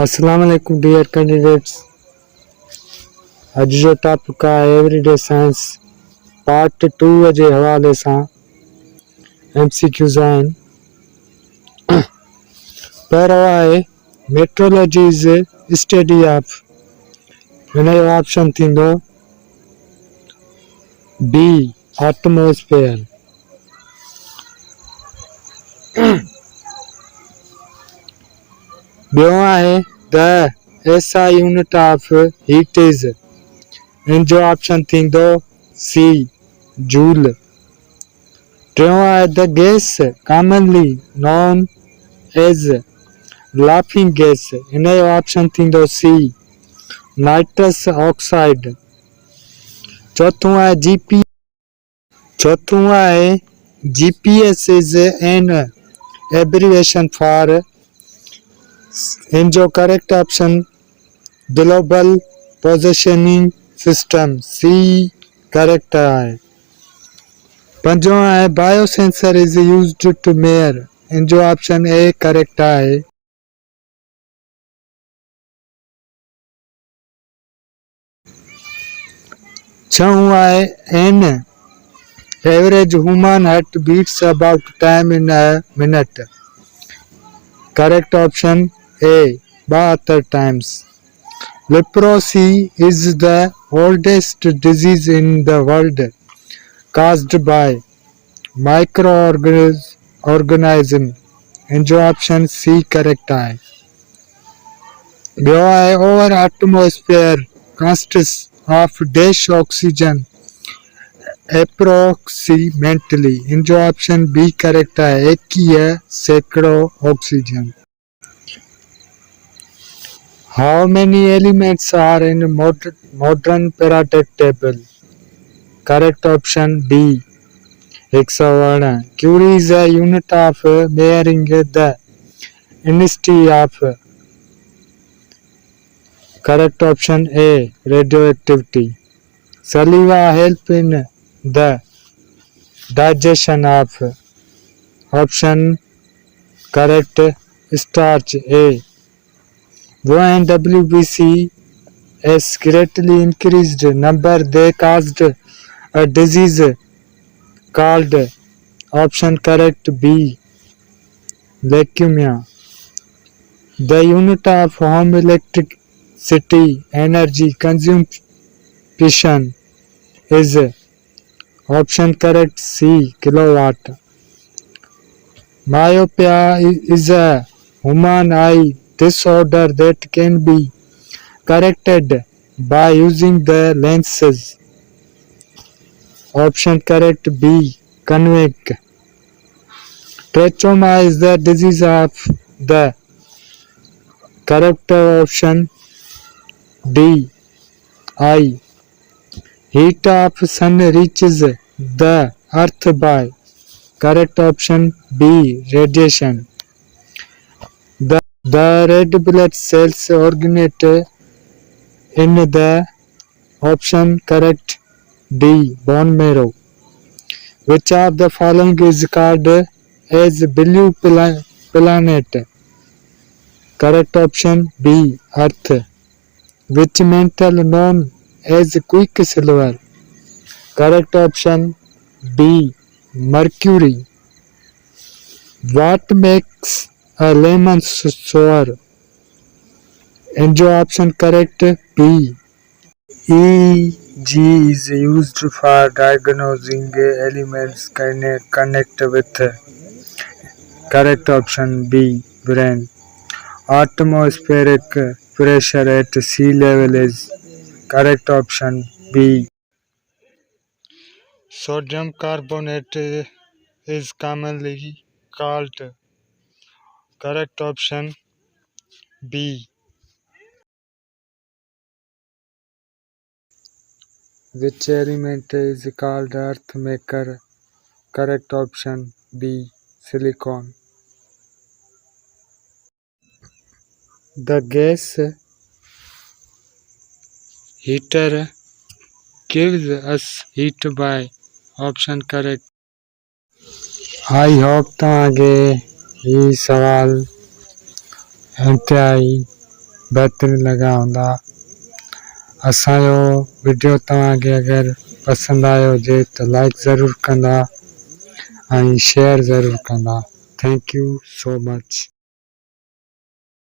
अस्सलाम वालेकुम dear candidates. अॼु जो टॉपिक आहे एवरीडे साइंस पार्ट 2 जे हवाले सां MCQs आहिनि। पहिरियों आहे मेट्रोलॉजी इज़ स्टडी ऑफ, हिन जो ऑप्शन थींदो बी एटमॉस्फेयर। ॿियो आहे the SI unit of heat is, हिन जो ऑप्शन थींदो सी जूल। टियों आहे the gas commonly known as laughing gas, हिन जो ऑप्शन थींदो सी नाइट्रस ऑक्साइड। चौथों आहे GPS is an abbreviation for, हिन जो correct option global positioning system, C correct आहे। पंजों आहे biosensor is used to measure, हिन जो ऑप्शन ए करेक्ट आहे। छहों आहे an average human heart beats about time in a minute, correct option A 72 times. Leprosy is the oldest disease in the world caused by microorganism, हिन जो option C correct आहे। ॿियो आहे over atmosphere consists of dash oxygen approximately, हिन जो option B correct आहे 21% oxygen. How many elements are in modern periodic table, correct option B 118। Curie is a unit of measuring the intensity of, correct option A radioactivity। Saliva help in the digestion of, option correct starch A। When WBCs greatly increased number, they caused a disease called, option correct B leukemia। The unit of home electricity energy consumption is, option correct C kilowatt। Myopia is a human eye disorder that can be corrected by using the lenses, option correct B convex। Trachoma is the disease of the, correct option D eye। Heat of sun reaches the earth by, correct option B radiation। The red blood cells originate in the, option correct D bone marrow। Which of the following is called as blue planet, correct option B earth। Which metal known as quicksilver, correct option B mercury। What makes a lemon sour, in your option correct B EEG is used for diagnosing elements connect with, correct option B brain। Atmospheric pressure at sea level is, correct option B। Sodium carbonate is commonly called, correct option B। Which element is called earth maker, correct option B silicon। The gas heater gives us heat by, option correct। I hope तव्हांखे ही सवाल इंतहाई बहितरीन लॻा हूंदा। असांजो video तव्हांखे अगरि पसंदि आयो हुजे त लाइक ज़रूरु कंदा ऐं शेयर ज़रूरु कंदा। Thank you so much.